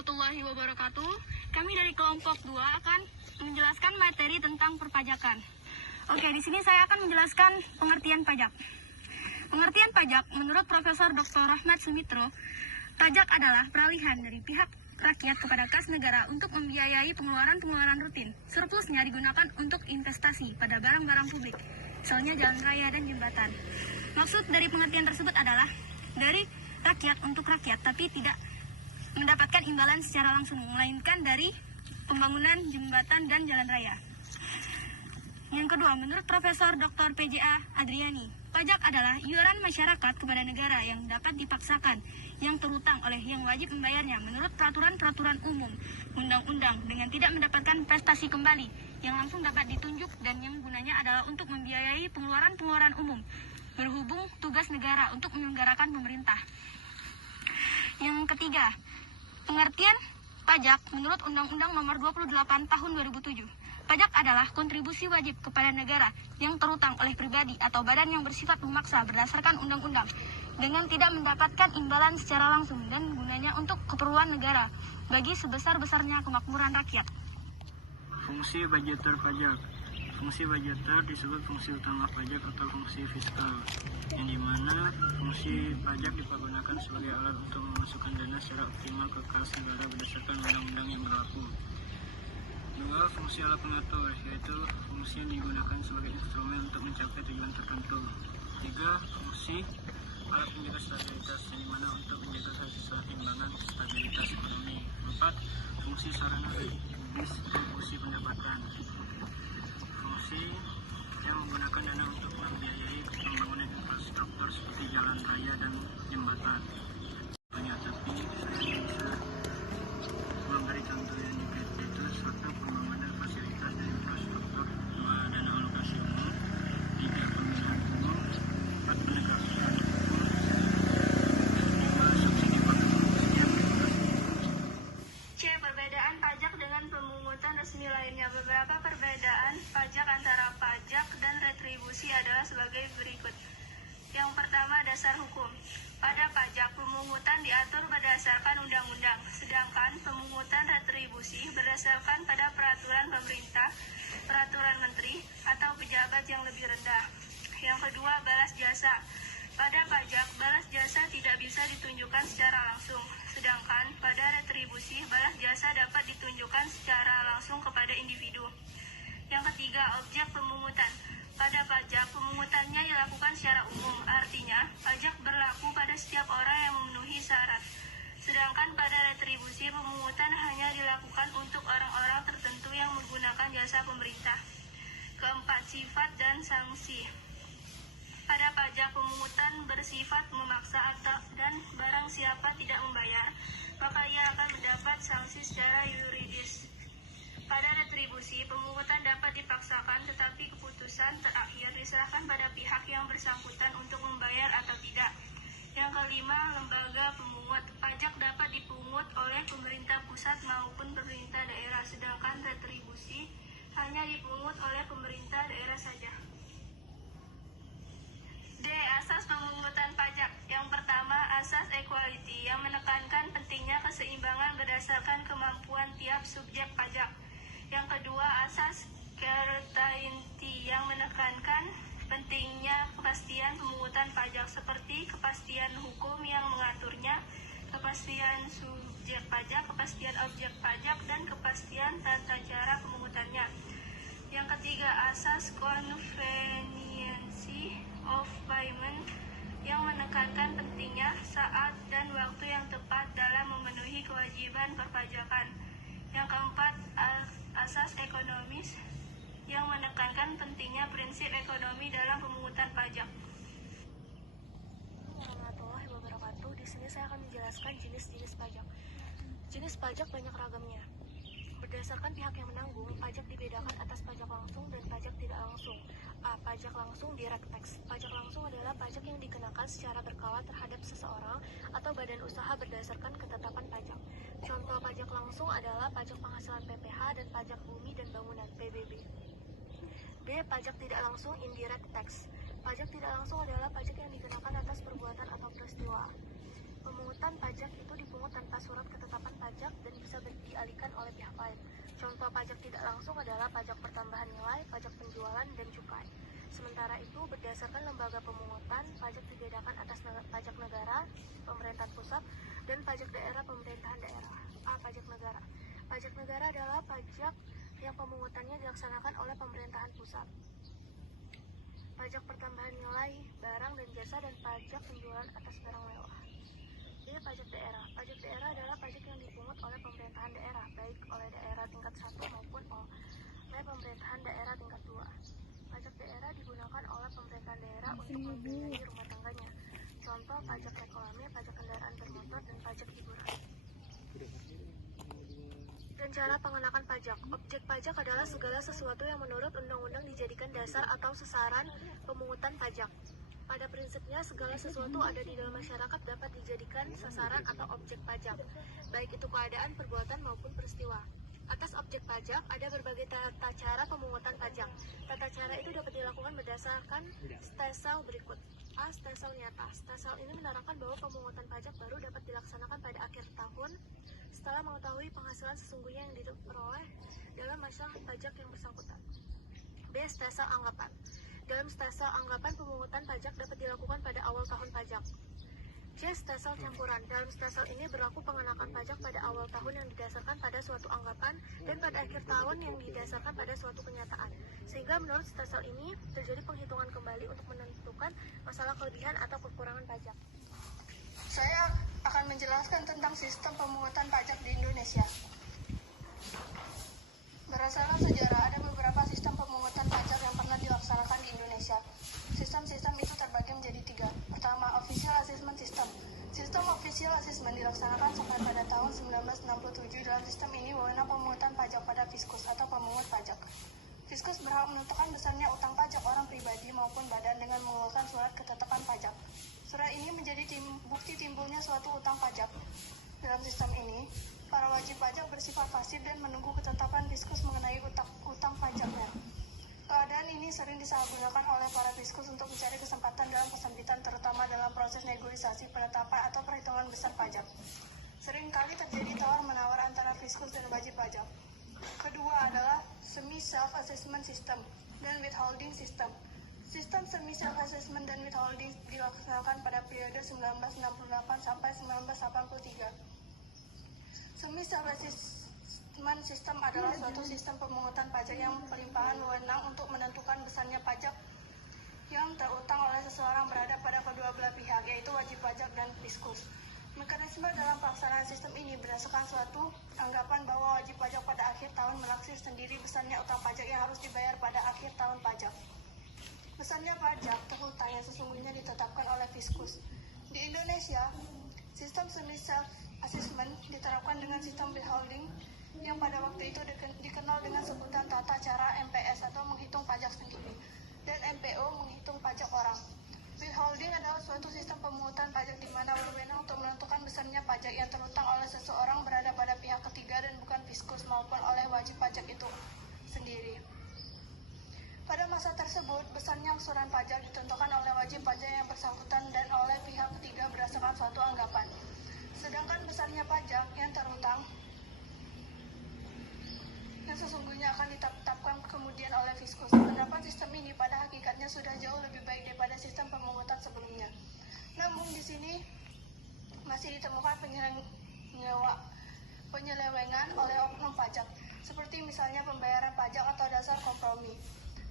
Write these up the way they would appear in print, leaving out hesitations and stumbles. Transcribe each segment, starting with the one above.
warahmatullahi wabarakatuh. Kami dari kelompok 2 akan menjelaskan materi tentang perpajakan. Oke, di sini saya akan menjelaskan pengertian pajak. Pengertian pajak menurut Profesor Dr. Rahmat Sumitro, pajak adalah peralihan dari pihak rakyat kepada kas negara untuk membiayai pengeluaran rutin. Surplusnya digunakan untuk investasi pada barang-barang publik, misalnya jalan raya dan jembatan. Maksud dari pengertian tersebut adalah dari rakyat untuk rakyat, tapi tidak mendapatkan imbalan secara langsung, melainkan dari pembangunan jembatan dan jalan raya. Yang kedua, menurut Profesor Dr. PJA Adriani, pajak adalah iuran masyarakat kepada negara yang dapat dipaksakan, yang terutang oleh yang wajib membayarnya menurut peraturan-peraturan umum, undang-undang, dengan tidak mendapatkan prestasi kembali, yang langsung dapat ditunjuk dan yang gunanya adalah untuk membiayai pengeluaran umum, berhubung tugas negara untuk menyelenggarakan pemerintah. Yang ketiga, pengertian pajak menurut Undang-Undang Nomor 28 Tahun 2007. Pajak adalah kontribusi wajib kepada negara yang terutang oleh pribadi atau badan yang bersifat memaksa berdasarkan undang-undang dengan tidak mendapatkan imbalan secara langsung dan gunanya untuk keperluan negara bagi sebesar-besarnya kemakmuran rakyat. Fungsi budgeter pajak. Fungsi budgeter disebut fungsi utama pajak atau fungsi fiskal, yang dimana fungsi pajak dipergunakan sebagai alat untuk memasukkan dana secara optimal ke kas negara berdasarkan undang-undang yang berlaku. 2. Fungsi alat pengatur, yaitu fungsi yang digunakan sebagai instrumen untuk mencapai tujuan tertentu. 3. Fungsi alat penjaga stabilitas, yang dimana untuk menjaga keseimbangan stabilitas ekonomi. 4. Fungsi sarana distribusi pendapatan. Fungsi yang menggunakan dana untuk membiayai pembangunan infrastruktur seperti jalan raya dan jembatan. Banyak, tapi saya bisa memberi contoh yang dikait itu: 1. Pembangunan fasilitas dan infrastruktur. 2. Dana alokasi umum. 3. Pemilihan umum. 4. penegakan hukum. 5. Subsidi paket. C. Perbedaan pajak dengan pemungutan resmi lainnya. Beberapa perbedaan pajak antara pajak dan retribusi adalah sebagai berikut. Yang pertama, dasar hukum. Pada pajak, pemungutan diatur berdasarkan undang-undang, sedangkan pemungutan retribusi berdasarkan pada peraturan pemerintah, peraturan menteri, atau pejabat yang lebih rendah. Yang kedua, balas jasa. Pada pajak, balas jasa tidak bisa ditunjukkan secara langsung, sedangkan pada retribusi, balas jasa dapat ditunjukkan secara langsung kepada individu. Yang ketiga, objek pemungutan. Pada pajak, pemungutannya dilakukan secara umum, artinya pajak berlaku pada setiap orang yang memenuhi syarat. Sedangkan pada retribusi, pemungutan hanya dilakukan untuk orang-orang tertentu yang menggunakan jasa pemerintah. Keempat, sifat dan sanksi. Pada pajak, pemungutan bersifat memaksa dan barang siapa tidak membayar, maka ia akan mendapat sanksi secara yuridis. Pada retribusi, pemungutan dapat dipaksakan, tetapi keputusan terakhir diserahkan pada pihak yang bersangkutan untuk membayar atau tidak. Yang kelima, lembaga pemungut. Pajak dapat dipungut oleh pemerintah pusat maupun pemerintah daerah, sedangkan retribusi hanya dipungut oleh pemerintah daerah saja. D. Asas pemungutan pajak. Yang pertama, asas equality, yang menekankan pentingnya keseimbangan berdasarkan kemampuan tiap subjek pajak. Yang kedua, asas certainty, yang menekankan pentingnya kepastian pemungutan pajak seperti kepastian hukum yang mengaturnya, kepastian subjek pajak, kepastian objek pajak, dan kepastian tata cara pemungutannya. Yang ketiga, asas conveniency of payment, yang menekankan pentingnya saat dan waktu yang tepat dalam memenuhi kewajiban perpajakan. Yang keempat, asas ekonomis, yang menekankan pentingnya prinsip ekonomi dalam pemungutan pajak. Warahmatullahi wabarakatuh. Di sini saya akan menjelaskan jenis-jenis pajak. Jenis pajak banyak ragamnya. Berdasarkan pihak yang menanggung, pajak dibedakan atas pajak langsung dan pajak tidak langsung. A. Pajak langsung direct tax. Pajak langsung adalah pajak yang dikenakan secara berkala terhadap seseorang atau badan usaha berdasarkan ketetapan pajak. Contoh pajak langsung adalah pajak penghasilan PPH dan pajak bumi dan bangunan PBB. B. Pajak tidak langsung indirect tax. Pajak tidak langsung adalah pajak yang dikenakan atas perbuatan atau peristiwa. Pemungutan pajak itu dipungut tanpa surat ketetapan pajak dan daerah adalah pajak yang pemungutannya dilaksanakan oleh pemerintahan pusat. Pajak pertambahan nilai barang dan jasa dan pajak penjualan atas barang mewah. Jadi pajak daerah. Pajak daerah adalah pajak yang dipungut oleh pemerintahan daerah, baik oleh daerah tingkat 1 maupun oleh pemerintahan daerah tingkat 2. Pajak daerah digunakan oleh pemerintahan daerah untuk membiayai rumah tangganya. Contoh pajak reklame, pajak kendaraan bermotor, dan pajak hiburan. Dan cara pengenakan pajak. Objek pajak adalah segala sesuatu yang menurut undang-undang dijadikan dasar atau sasaran pemungutan pajak. Pada prinsipnya, segala sesuatu ada di dalam masyarakat dapat dijadikan sasaran atau objek pajak, baik itu keadaan, perbuatan, maupun peristiwa. Atas objek pajak, ada berbagai tata cara pemungutan pajak. Tata cara itu dapat dilakukan berdasarkan stelsel berikut. A. Stelsel nyata. Stelsel ini menerangkan bahwa pemungutan pajak baru dapat dilaksanakan pada akhir tahun setelah mengetahui penghasilan sesungguhnya yang diperoleh dalam masa pajak yang bersangkutan. B. Stelsel anggapan. Dalam stelsel anggapan, pemungutan pajak dapat dilakukan pada awal tahun pajak. C. Stelsel campuran. Dalam stelsel ini berlaku pengenakan pajak pada awal tahun yang didasarkan pada suatu anggapan dan pada akhir tahun yang didasarkan pada suatu kenyataan. Sehingga menurut stelsel ini terjadi penghitungan kembali untuk menentukan masalah kelebihan atau kekurangan pajak. Saya akan menjelaskan tentang sistem pemungutan pajak di Indonesia. Berdasarkan sejarah, ada beberapa sistem pemungutan pajak yang pernah dilaksanakan di Indonesia. Sistem-sistem itu terbagi menjadi 3. Pertama, Official Assessment System. Sistem Official Assessment dilaksanakan sampai pada tahun 1967. Dalam sistem ini, wewenang pemungutan pajak pada Fiskus atau pemungut pajak. Fiskus berhak menentukan besarnya utang pajak orang pribadi maupun badan dengan mengeluarkan surat ketetapan pajak. Surat ini menjadi bukti timbulnya suatu utang pajak. Dalam sistem ini, para wajib pajak bersifat pasif dan menunggu ketetapan Fiskus mengenai utang pajaknya. Keadaan ini sering disalahgunakan oleh para fiskus untuk mencari kesempatan dalam kesempitan, terutama dalam proses negosiasi penetapan atau perhitungan besar pajak. Seringkali terjadi tawar-menawar antara fiskus dan wajib pajak. Kedua adalah semi-self-assessment system dan withholding system. Sistem semi-self-assessment dan withholding dilaksanakan pada periode 1968 sampai 1983. Semi-self-assessment sistem adalah suatu sistem pemungutan pajak yang pelimpahan wewenang untuk menentukan besarnya pajak yang terutang oleh seseorang berada pada kedua belah pihak, yaitu wajib pajak dan fiskus. Mekanisme dalam pelaksanaan sistem ini berdasarkan suatu anggapan bahwa wajib pajak pada akhir tahun menaksir sendiri besarnya utang pajak yang harus dibayar pada akhir tahun pajak. Besarnya pajak terhutang yang sesungguhnya ditetapkan oleh fiskus. Di Indonesia, sistem semi-self-assessment diterapkan dengan sistem withholding yang pada waktu itu dikenal dengan sebutan tata cara MPS atau menghitung pajak sendiri, dan MPO menghitung pajak orang. Withholding adalah suatu sistem pemungutan pajak di mana wewenang untuk menentukan besarnya pajak yang terutang oleh seseorang berada pada pihak ketiga dan bukan fiskus maupun oleh wajib pajak itu sendiri. Pada masa tersebut, besarnya angsuran pajak ditentukan oleh wajib pajak yang bersangkutan dan oleh pihak ketiga berdasarkan suatu anggapan. Sedangkan besarnya pajak yang terutang yang sesungguhnya akan ditetapkan kemudian oleh fiskus. Penerapan sistem ini pada hakikatnya sudah jauh lebih baik daripada sistem pemungutan sebelumnya. Namun di sini masih ditemukan penyelewengan oleh oknum pajak, seperti misalnya pembayaran pajak atau dasar kompromi.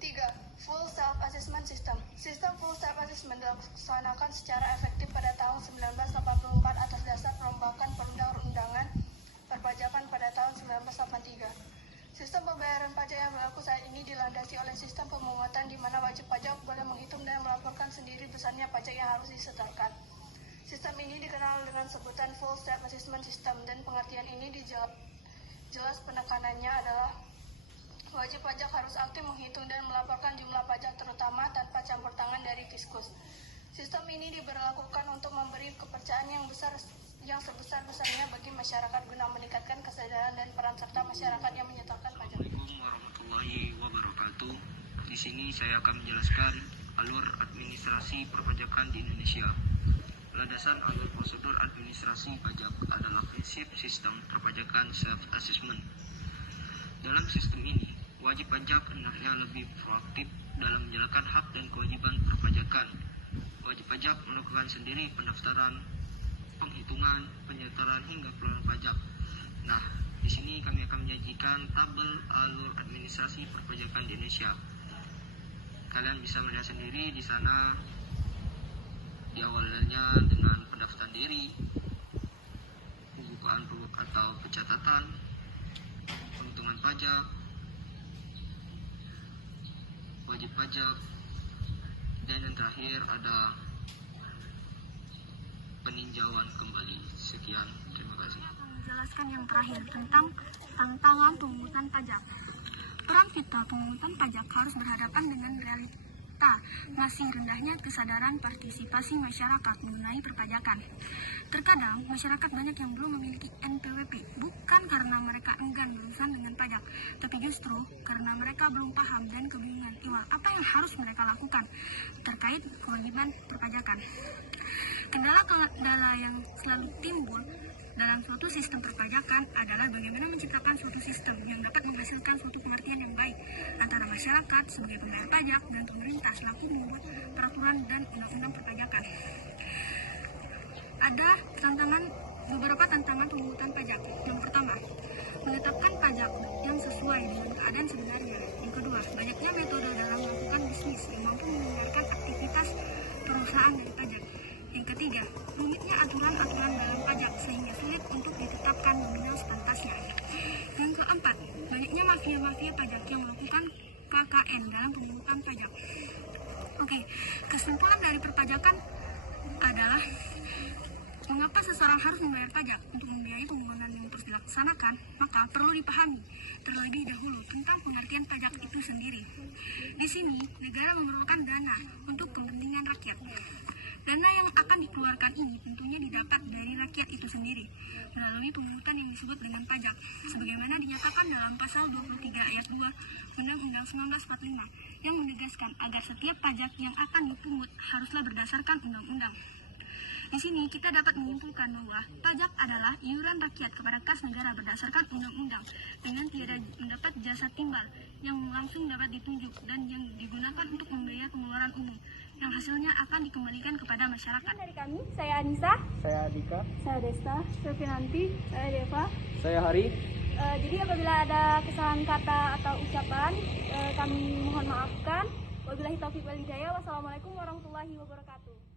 3. Full Self-Assessment System. Sistem Full Self-Assessment dilaksanakan secara efektif pada tahun 1984 atas dasar perombakan perundang-undangan perpajakan pada tahun 1983. Sistem pembayaran pajak yang berlaku saat ini dilandasi oleh sistem pemungutan di mana wajib pajak boleh menghitung dan melaporkan sendiri besarnya pajak yang harus disetorkan. Sistem ini dikenal dengan sebutan Full Self-Assessment System dan pengertian ini jelas penekanannya adalah wajib pajak harus aktif menghitung dan melaporkan jumlah pajak terutama tanpa campur tangan dari fiskus. Sistem ini diberlakukan untuk memberi kepercayaan yang sebesar-besarnya bagi masyarakat guna meningkatkan kesadaran dan peran serta masyarakat yang menyetorkan pajak. Assalamualaikum warahmatullahi wabarakatuh. Di sini saya akan menjelaskan alur administrasi perpajakan di Indonesia. Landasan alur prosedur administrasi pajak adalah prinsip sistem perpajakan self-assessment. Dalam sistem ini, wajib pajak hendaknya lebih proaktif dalam menjalankan hak dan kewajiban perpajakan. Wajib pajak melakukan sendiri pendaftaran, penghitungan, penyetoraan hingga pengeluaran pajak. Nah, Di sini kami akan menyajikan tabel alur administrasi perpajakan di Indonesia. Kalian bisa melihat sendiri di sana. Diawalnya dengan pendaftaran diri, pembukaan atau pencatatan, penghitungan pajak, wajib pajak, dan yang terakhir ada peninjauan kembali. Sekian, terima kasih. Menjelaskan yang terakhir tentang tantangan pemungutan pajak. Peran kita pemungutan pajak harus berhadapan dengan realita masih rendahnya kesadaran partisipasi masyarakat mengenai perpajakan. Terkadang masyarakat banyak yang belum memiliki NPWP, bukan karena mereka enggan berurusan dengan pajak, tapi justru karena mereka belum paham dan kebingungan ihwal apa yang harus mereka lakukan terkait kewajiban perpajakan. Kendala-kendala yang selalu timbul dalam suatu sistem perpajakan adalah bagaimana menciptakan suatu sistem yang dapat menghasilkan suatu pengertian yang baik antara masyarakat sebagai pembayar pajak dan pemerintah selaku membuat peraturan dan undang-undang perpajakan. Ada beberapa tantangan pemungutan pajak. Yang pertama, menetapkan pajak yang sesuai dengan keadaan sebenarnya. Yang kedua, banyaknya metode dalam melakukan bisnis yang mampu menghindarkan aktivitas perusahaan dari pajak. Yang ketiga, rumitnya aturan-aturan dalam pajak sehingga sulit untuk ditetapkan nominal sepantasnya. Yang keempat, banyaknya mafia-mafia pajak yang melakukan KKN dalam pemungutan pajak. Oke, kesimpulan dari perpajakan adalah mengapa seseorang harus membayar pajak. Untuk membiayai pembangunan yang terus dilaksanakan, maka perlu dipahami terlebih dahulu tentang pengertian pajak itu sendiri. Di sini, negara memerlukan dana untuk kepentingan rakyat. Dana yang akan dikeluarkan ini tentunya didapat dari rakyat itu sendiri melalui pemungutan yang disebut dengan pajak, sebagaimana dinyatakan dalam pasal 23 ayat 2 Undang-Undang 1945 yang menegaskan agar setiap pajak yang akan dipungut haruslah berdasarkan undang-undang. Di sini kita dapat menyimpulkan bahwa pajak adalah iuran rakyat kepada kas negara berdasarkan undang-undang dengan tiada mendapat jasa timbal yang langsung dapat ditunjuk dan yang digunakan untuk membayar pengeluaran umum yang hasilnya akan dikembalikan kepada masyarakat. Dari kami, saya Anissa, Saya Adika. saya Desta, saya Pinanti, saya Deva. Saya Hari. Jadi apabila ada kesalahan kata atau ucapan, kami mohon maafkan. Wabillahi taufiq wal hidayah. Wassalamualaikum warahmatullahi wabarakatuh.